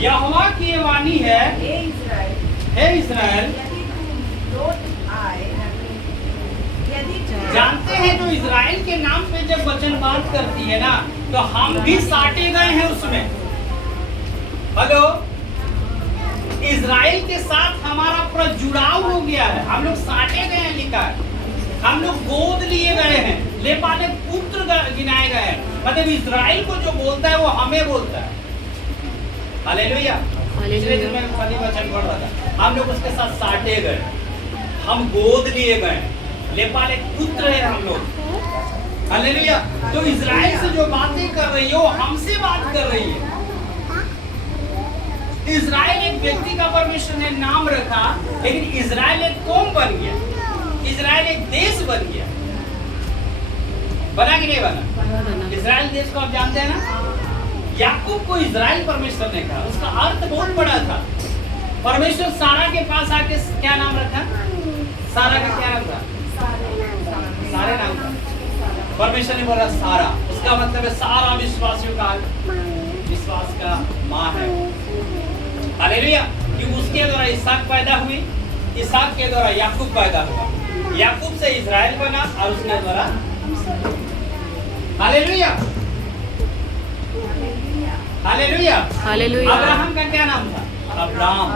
यहोवा की ये वाणी है, हे इस्राएल, जानते हैं जो इजराइल के नाम पे जब वचन बात करती है ना, तो हम भी साटे गए हैं उसमें। हेलो, इजराइल के साथ हमारा पूरा जुड़ाव हो गया है, हम लोग साटे गए हैं, लिखा है, हम लोग गोद लिए गए हैं, लेपाले पुत्र गिनाए गए हैं। मतलब इजराइल को जो बोलता है वो हमें बोलता है। हालेलुया। पिछले दिन में पहली वचन पढ़ रहा था, हम लोग उसके साथ साटे गए, हम गोद लिए गए, लेपाले पुत्र है हम लोग। हालेलुया। तो इजराइल से जो बातें कर रही है वो हमसे बात कर रही है। इजराइल एक व्यक्ति का परमेश्वर ने नाम रखा, लेकिन इजराइल एक कौम बन गया, इजराइल एक देश बन गया। बना कि नहीं बना? इजराइल देश को आप जानते हैं ना। याकूब को इजराइल परमेश्वर ने कहा, उसका अर्थ बहुत बड़ा था। परमेश्वर सारा के पास आके क्या नाम रखा? सारा का क्या नाम था? सारे नाम था। परमेश्वर ने बोला सारा, उसका मतलब है सारा विश्वासियों का विश्वास का माँ है। हालेलुया। कि उसके द्वारा इसहाक पैदा हुई, इसहाक के द्वारा याकूब पैदा हुआ, याकूब से इजराइल बना और उसके द्वारा। Hallelujah, hallelujah, hallelujah. अब्राहम का क्या नाम था? अब्राहम।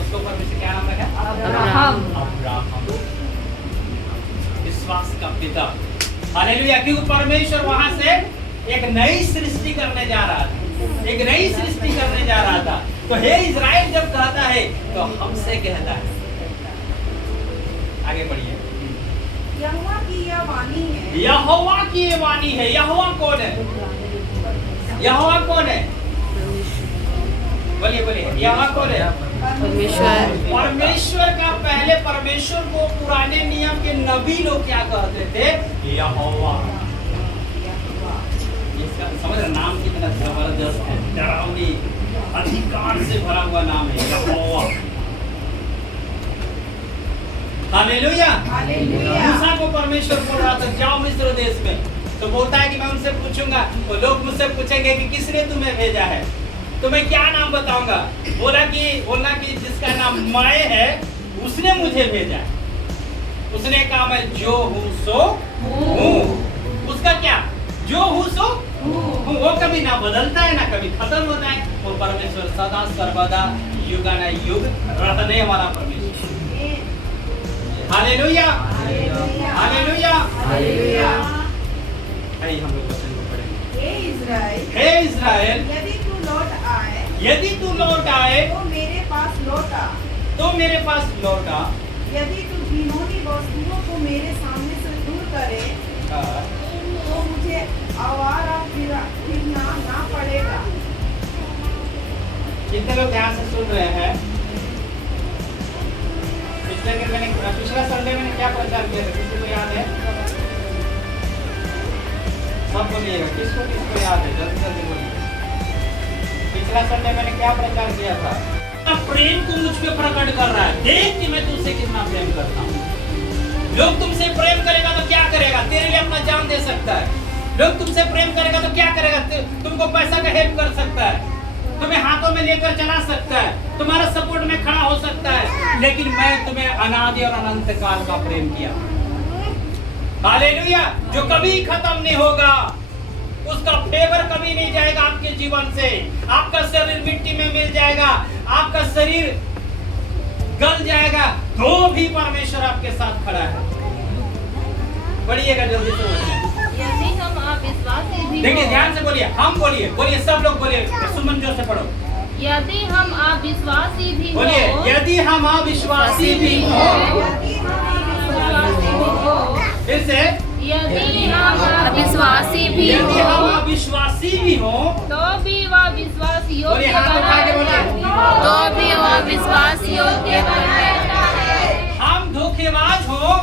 उसको परमेश्वर क्या नाम रखा? अब्राहम। अब्राहम, विश्वास का पिता। हालेलुया। क्योंकि परमेश्वर वहां से एक नई सृष्टि करने जा रहा था, एक नई सृष्टि करने जा रहा था। तो हे इजराइल जब कहता है तो हमसे कहता है। आगे बढ़िए। यहोवा की यह वाणी है, यहोवा की ये वाणी है। यहोवा कौन है? यहोवा कौन है? बोलिए बोलिए, यहोवा कौन है? परमेश्वर। परमेश्वर का पहले परमेश्वर को पुराने नियम के नबी लोग क्या कहते थे? यहोवा। इसका समझ रहे, नाम कितना जबरदस्त है, डरावनी, अधिकार से भरा हुआ नाम है यहोवा। हालेलुया। मूसा को परमेश्वर बोल रहा था जाओ मिस्र देश में, तो बोलता है कि मैं उनसे पूछूंगा, तो लोग मुझसे पूछेंगे कि किसने तुम्हें भेजा है, तो मैं क्या नाम बताऊंगा? बोलना कि जिसका नाम मैं है उसने मुझे भेजा है। उसने कहा मैं जो हूँ सो हूँ। उसका क्या? जो हूँ सो हूँ। वो कभी ना बदलता है ना कभी खत्म होता है। वो परमेश्वर सदा सर्वदा युगानुयुग रहने वाला परमेश्वर। Hallelujah, hallelujah, hallelujah. आइए हम लोग वचन को पढ़ेंगे। हे इस्राएल, यदि तू लौट आए, यदि तू लौट आए तो मेरे पास लौटा, तो मेरे पास लौटा। यदि तू घिनौनी वस्तुओं को मेरे सामने से दूर करे, तो मुझे आवारा फिरना ना पड़ेगा। कितने लोग ध्यान से सुन रहे हैं? पिछला संडे मैंने क्या प्रचार किया था, किसी को याद है? सब बोलिएगा, किसको किसको याद है? जल्दी जल्दी बोलिए। पिछला संडे मैंने क्या प्रचार किया था? प्रेम को मुझ पे प्रकट कर रहा है, देख कि मैं तुझसे कितना प्रेम करता हूँ। लोग तुमसे प्रेम करेगा तो क्या करेगा? तेरे लिए अपना जान दे सकता है। लोग तुमसे प्रेम करेगा तो क्या करेगा? तुमको पैसा का हेल्प कर सकता है, तुम्हें हाथों में लेकर चला सकता है, तुम्हारा सपोर्ट में खड़ा हो सकता है। लेकिन मैं तुम्हें अनादि और अनंत काल का प्रेम किया। हालेलुया। जो कभी खत्म नहीं होगा, उसका फेवर कभी नहीं जाएगा आपके जीवन से। आपका शरीर मिट्टी में मिल जाएगा, आपका शरीर गल जाएगा, तो भी परमेश्वर आपके साथ खड़ा है। पढ़िएगा जल्दी से। यदि हम अविश्वासी भी देखिए हो, ध्यान से बोलिए, हम बोलिए, बोलिए सब लोग बोलिए, सुमन जोर से पढ़ो। यदि हम अविश्वासी भी हो, बोलिए, यदि हम अविश्वासी भी हो। फिर से, यदि हम अविश्वासी भी हो, यदि हम अविश्वासी भी हो, तो भी वह विश्वास बोलिए, योग्य हाथ उठा के बोलिए। तो भी वह विश्वास योग्य रहता है। हम धोखेबाज हो,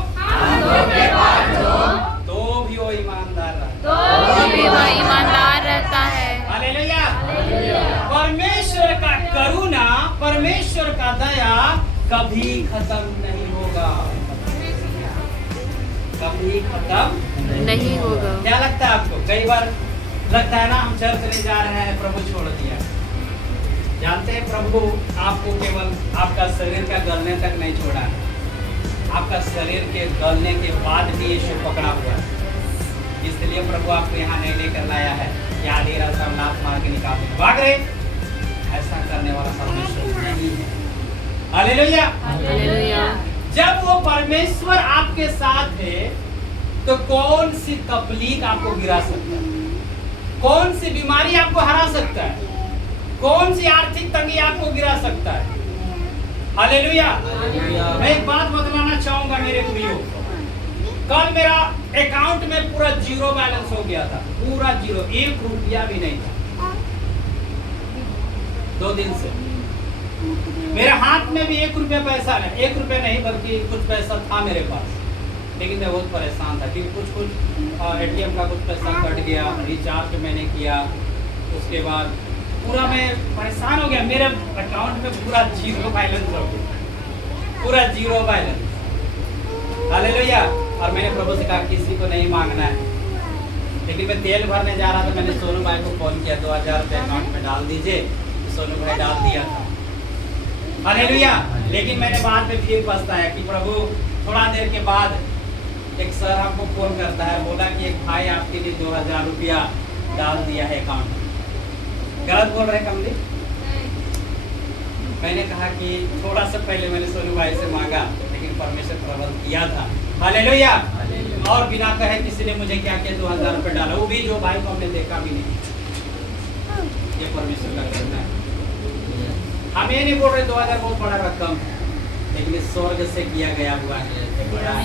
तो भी वो ईमानदार रहता है। तो भी वह ईमानदार रहता है। हालेलुया। परमेश्वर का करुणा, परमेश्वर का दया कभी खत्म नहीं होगा, कभी खत्म नहीं होगा। क्या लगता है आपको? कई बार लगता है ना हम चर्च नहीं जा रहे हैं, प्रभु छोड़ दिया। प्रभु आपको केवल आपका शरीर का गलने तक नहीं छोड़ा है, आपका शरीर के गलने के बाद भी यीशु पकड़ा हुआ है। इसलिए प्रभु आपको यहाँ नहीं लेकर लाया है कि आधी रात हम लात मार के निकाल देंगे, भाग रहे। ऐसा करने वाला परमेश्वर नहीं है। हालेलुया। हालेलुया। जब वो परमेश्वर आपके साथ है तो कौन सी तकलीफ आपको गिरा सकता है, कौन सी बीमारी आपको हरा सकता है, कौन सी आर्थिक तंगी आपको गिरा सकता है। हालेलुया। मैं एक बात बतलाना चाहूंगा मेरे प्रियो, कल मेरा अकाउंट में पूरा जीरो बैलेंस हो गया था, पूरा जीरो, 1 रुपया भी नहीं था। 2 दिन से मेरे हाथ में भी 1 रुपया पैसा नहीं, 1 रुपया नहीं बल्कि कुछ पैसा था मेरे पास, लेकिन मैं बहुत परेशान था क्योंकि कुछ एटीएम का कुछ पैसा कट गया, रिचार्ज मैंने किया, उसके बाद पूरा मैं परेशान हो गया। मेरे अकाउंट में पूरा जीरो बैलेंस हो गया, पूरा जीरो बैलेंस। हालेलुया। और मैंने प्रभु से कहा किसी को नहीं मांगना है, लेकिन मैं तेल भरने जा रहा था, मैंने सोनू भाई को फोन किया, 2000 रुपये अकाउंट में डाल दीजिए, सोनू भाई डाल दिया था। हालेलुया। लेकिन मैंने बाद में फिर पछताया कि प्रभु थोड़ा देर के बाद एक सर हमको फोन करता है, बोला कि एक भाई आपके लिए 2000 रुपया डाल दिया है अकाउंट में। गलत बोल रहे कमली? मैंने कहा कि थोड़ा सा पहले मैंने सोनू भाई से मांगा, लेकिन परमेश्वर प्रबंध किया था। हालेलुया। और बिना कहे किसी ने मुझे क्या किया, 2000 रुपये डाला, वो भी जो भाई को हमने देखा भी नहीं। ये परमेश्वर का करना है। हम ये नहीं बोल रहे 2000 बहुत बड़ा रकम, लेकिन स्वर्ग से किया गया हुआ है बड़ा